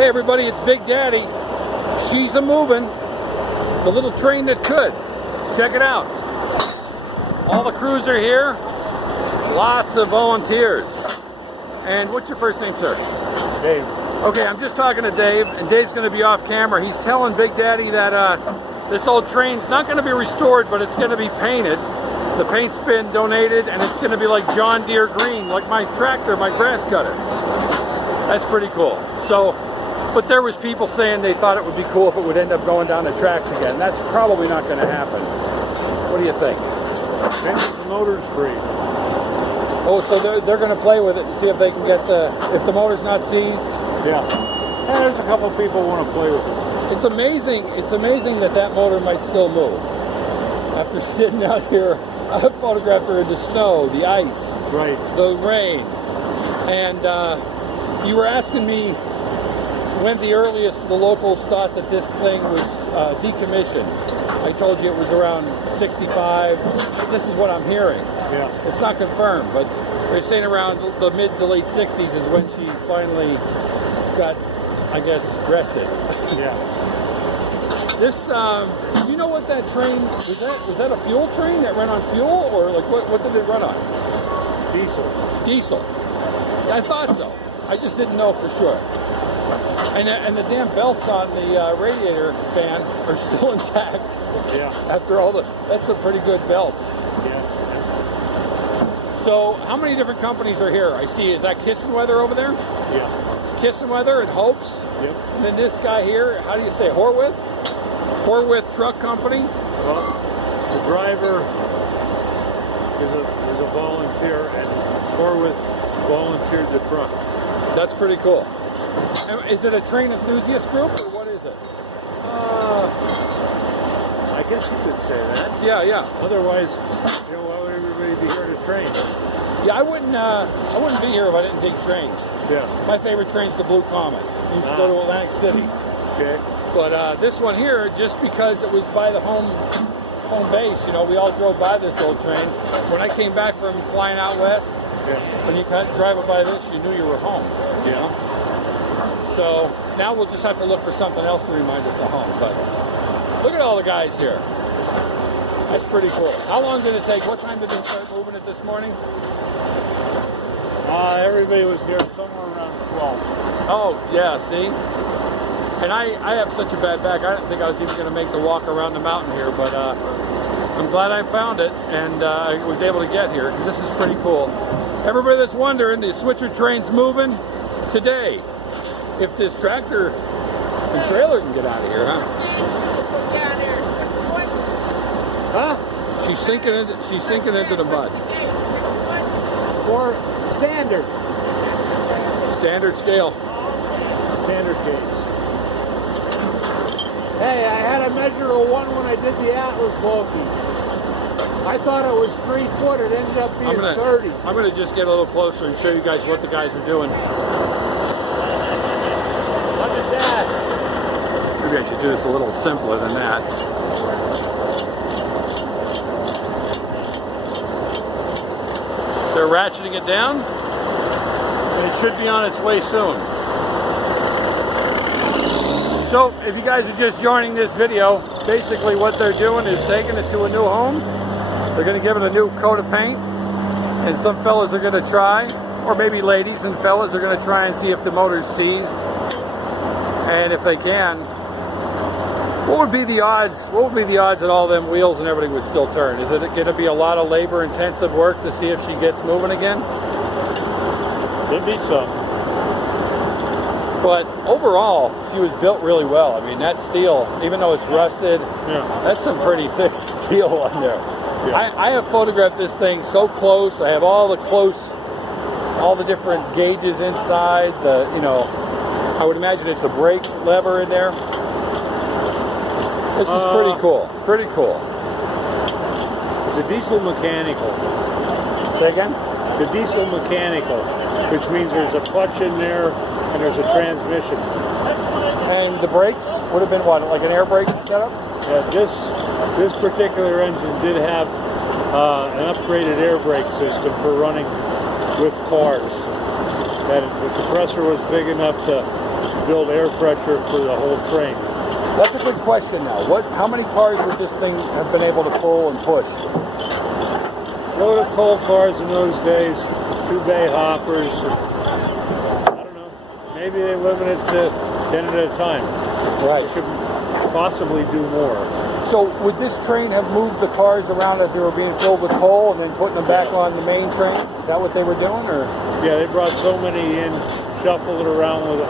Hey everybody, it's Big Daddy. She's a-moving. The little train that could. Check it out. All the crews are here. Lots of volunteers. And what's your first name, sir? Dave. Okay, I'm just talking to Dave, and Dave's going to be off camera. He's telling Big Daddy that this old train's not going to be restored, but it's going to be painted. The paint's been donated, and it's going to be like John Deere green, like my tractor, my grass cutter. That's pretty cool. So, but there was people saying they thought it would be cool if it would end up going down the tracks again. That's probably not going to happen. What do you think? The motor's free. Oh, so they're going to play with it and see if they can get if the motor's not seized? Yeah. And there's a couple of people who want to play with it. It's amazing that motor might still move. After sitting out here, I photographed her in the snow, the ice, right, the rain. And you were asking me when the earliest the locals thought that this thing was decommissioned. I told you it was around 65. This is what I'm hearing. Yeah. It's not confirmed, but they're saying around the mid to late 60s is when she finally got, I guess, rested. Yeah. This, you know what that train, was that a fuel train that ran on fuel, or like what did it run on? Diesel. Diesel. Yeah, I thought so. I just didn't know for sure. And the damn belts on the radiator fan are still intact. Yeah. After all that's a pretty good belt. Yeah. So how many different companies are here? I see, is that Kiss and Weather over there? Yeah. Kiss and Weather and Hopes? Yep. And then this guy here, how do you say, Horwith? Horwith Truck Company? Well, the driver is a volunteer, and Horwith volunteered the truck. That's pretty cool. Is it a train enthusiast group, or what is it? I guess you could say that. Yeah, yeah. Otherwise, why would everybody be here to train? Yeah, I wouldn't be here if I didn't dig trains. Yeah. My favorite train's the Blue Comet. I used to go to Atlantic City. Okay. But this one here, just because it was by the home base, we all drove by this old train. When I came back from flying out west, when you drive by this, you knew you were home. Yeah. So now we'll just have to look for something else to remind us of home. But look at all the guys here. That's pretty cool. How long did it take? What time did they start moving it this morning? Everybody was here somewhere around 12. Oh, yeah, see? And I have such a bad back, I didn't think I was even going to make the walk around the mountain here, but I'm glad I found it, and I was able to get here, because this is pretty cool. Everybody that's wondering, the switcher train's moving today. If this tractor and trailer can get out of here, huh? Huh? She's sinking into the mud. Or standard. Standard scale. Standard gauge. Hey, I had a measure of 1 when I did the Atlas bulky. I thought it was 3 foot. It ended up being 30. I'm gonna just get a little closer and show you guys what the guys are doing. Look at that. Maybe I should do this a little simpler than that. They're ratcheting it down, and it should be on its way soon. So, if you guys are just joining this video, basically what they're doing is taking it to a new home. They're going to give it a new coat of paint, and some fellas are going to try, or maybe ladies and fellas are going to try and see if the motor's seized. And if they can, what would be the odds? What would be the odds that all them wheels and everything would still turn? Is it going to be a lot of labor-intensive work to see if she gets moving again? Could be some. But overall, she was built really well. I mean, that steel, even though it's rusted, that's some pretty thick steel on there. Yeah. I have photographed this thing so close. I have all the different gauges inside. I would imagine it's a brake lever in there. This is pretty cool. Pretty cool. It's a diesel mechanical. Say again? It's a diesel mechanical, which means there's a clutch in there and there's a transmission. And the brakes would have been what, like an air brake setup? Yeah, this particular engine did have an upgraded air brake system for running with cars. That the compressor was big enough to build air pressure for the whole train. That's a good question now. How many cars would this thing have been able to pull and push? Load of coal cars in those days, 2 bay hoppers. I don't know. Maybe they limit it to 10 at a time. Right. Could possibly do more. So would this train have moved the cars around as they were being filled with coal and then putting them back on the main train? Is that what they were doing, or? Yeah, they brought so many in, shuffled it around with